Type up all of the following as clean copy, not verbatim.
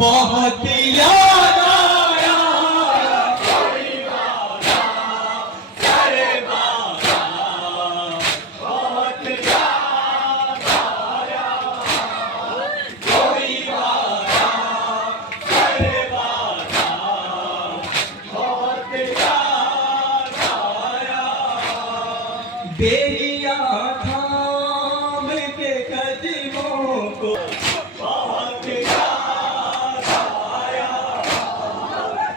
बहुत याद आया कोई वाला करे वाला बहुत याद आया कोई वाला करे वाला बहुत याद आया बेरिया थाम के कदमों को बहुत याद आया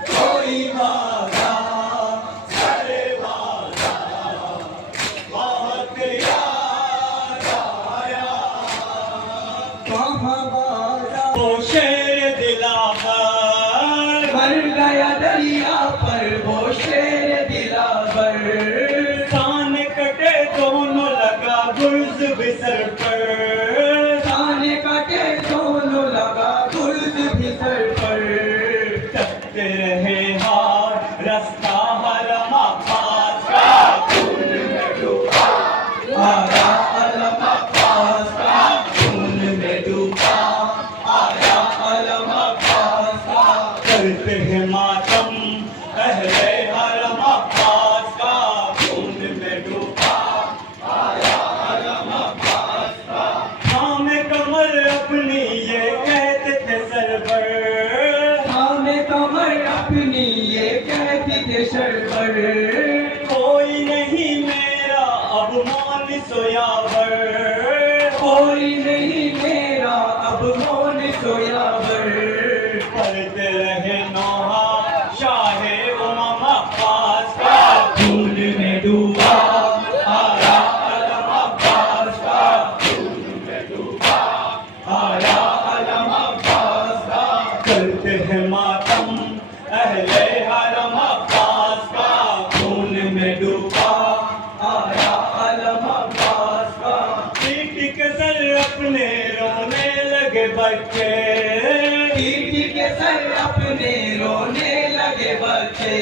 कोई वादा करे वादा बहुत याद आया कहाँ वादा वो शेर दिलावर मर गया दरिया पर वो शेर दिलावर कान कटे दोनों लगा गुर्ज बिसर पर काने काटे दोनों लगा गुर्ज बिसर पर तकते रहे हार रास्ता हरम अब्बास का खून में डूबा आया अलम अब्बास का खून में डूबा आया अलम अब्बास का करते हैं मातम अहले हरम अब्बास का खून में डूबा आया अलम अब्बास का थामे कमर अपनी ये कहते थे सरवर थामे कमर अपनी ये कहते थे सरवर कोई नहीं मेरा अब मौन सोयावर कोई नहीं मेरा अब मौन सोयावर पढ़ते रहे नौहा शाहे उमम अब्बास का खून में डूबा आया अलम अब्बास का खून में डूबा आया अलम अब्बास का करते हैं मातम अहले हरम अब्बास का खून में डूबा आया अलम अब्बास का पीट के सर अपने रोने लगे बच्चे पीट के सर अपने रोने लगे बच्चे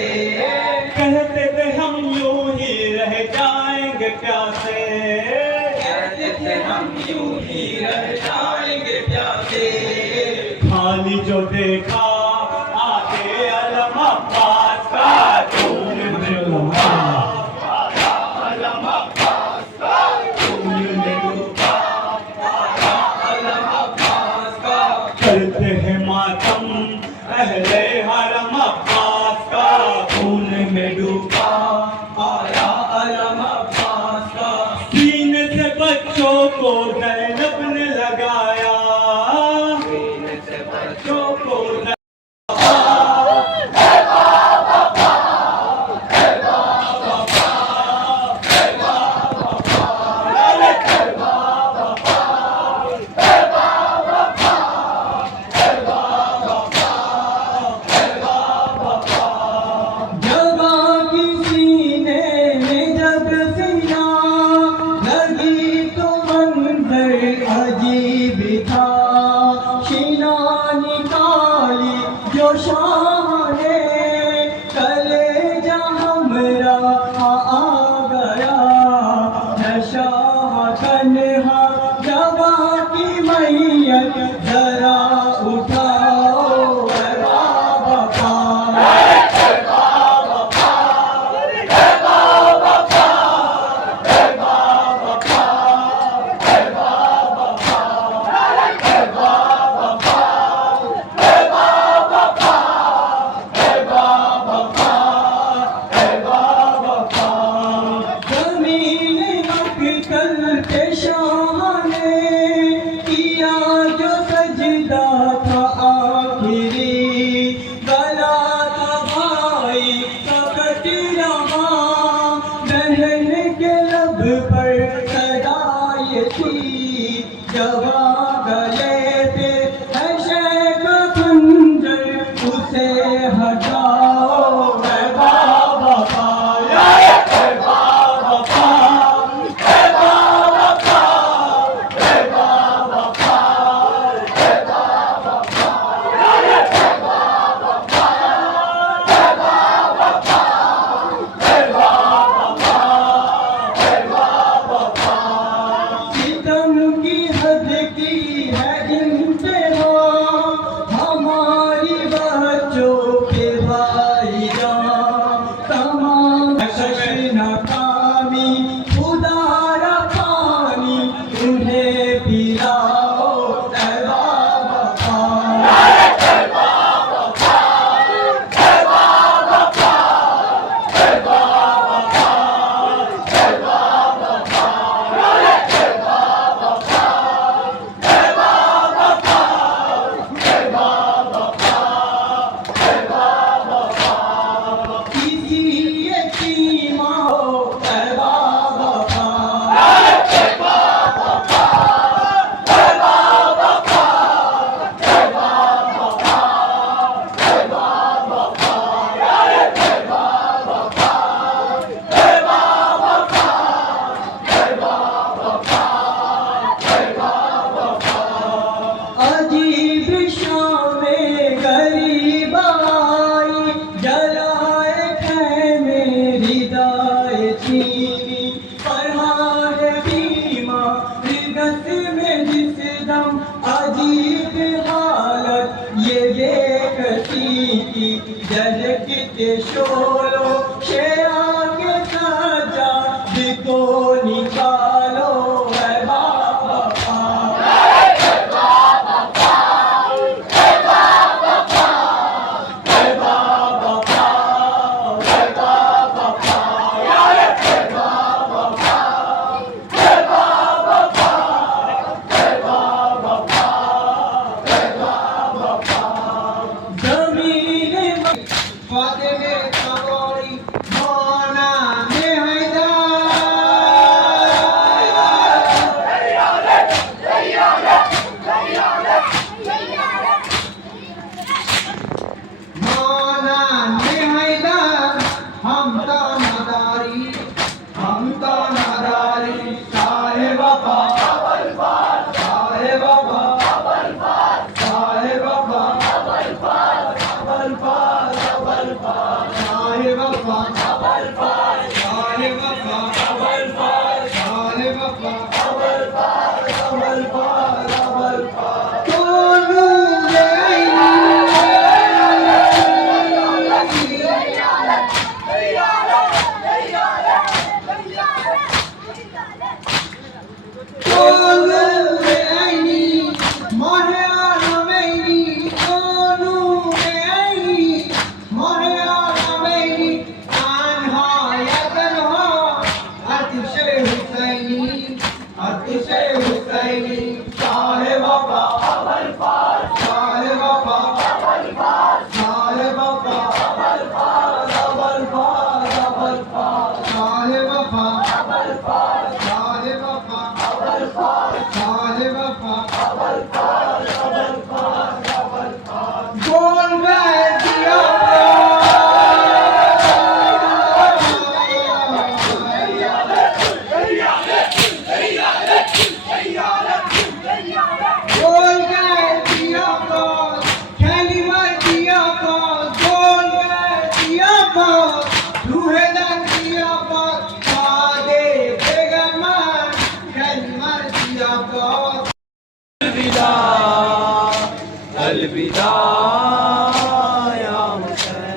कहते थे हम यूं ही रह जाएंगे प्यासे कहते थे हम यूं ही रह जाएंगे प्यासे खाली जो देखा आगे अलम अब्बास का खून में डूबा आया अलम अब्बास का खून में डूबा आया अलम अब्बास का करते हैं मातम अहले हरम अब्बास का खून में डूबा आया अलम अब्बास का सीने से बच्चों को ज़ैनब ने लगाया सीने से बच्चों को जरा उठाओ की जज के शोलो शेरा के साजा को निकालो है बाबा फातिमे कबोरी मौना ने हैदर हम तो नादारी शाहे वफा शाहे वफा शाहे वफा शाहे वफा शाहे वफा शाहे वफा कोनू रे कोनू रे आईनी माहे आलमैनी कोनू रे आईनी माहे आलमैनी आन्हा यदन हो अतिशय हुसैनी शाहे वफा शाहे वफा शाहे वफा शाहे वफा शाहे वफा शाहे वफा बोल गए दिया बोल गए दिया बोल कलिमा दिया बोल बोल गए दिया बोल रूहेदार दिया बोल सादे पैगंबर कलिमा दिया बोल अलविदा अलविदा या हुसैन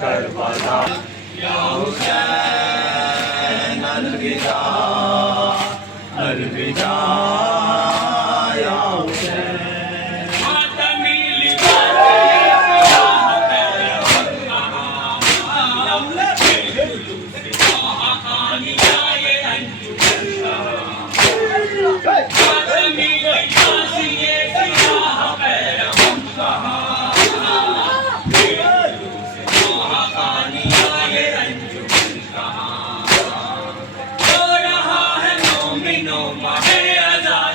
करबला या हुसैन अलविदा अलविदा या हुसैन मातमी लिबास Mama, hey,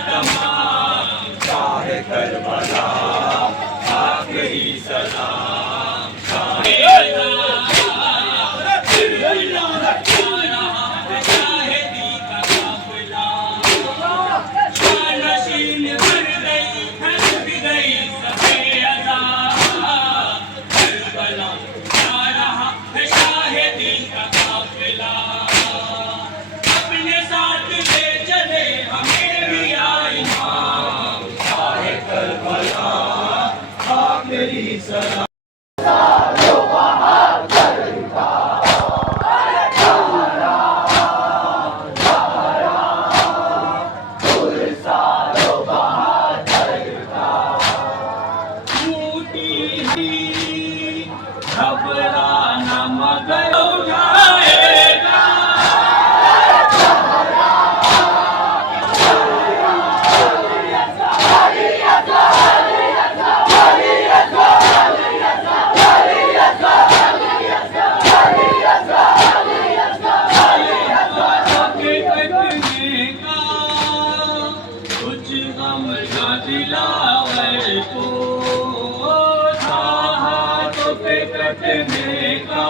कटने का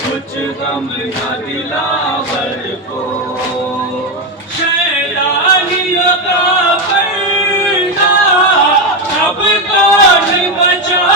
कुछ गम न दिलावर को। शैतानियों का पर्दा अब कौन बचा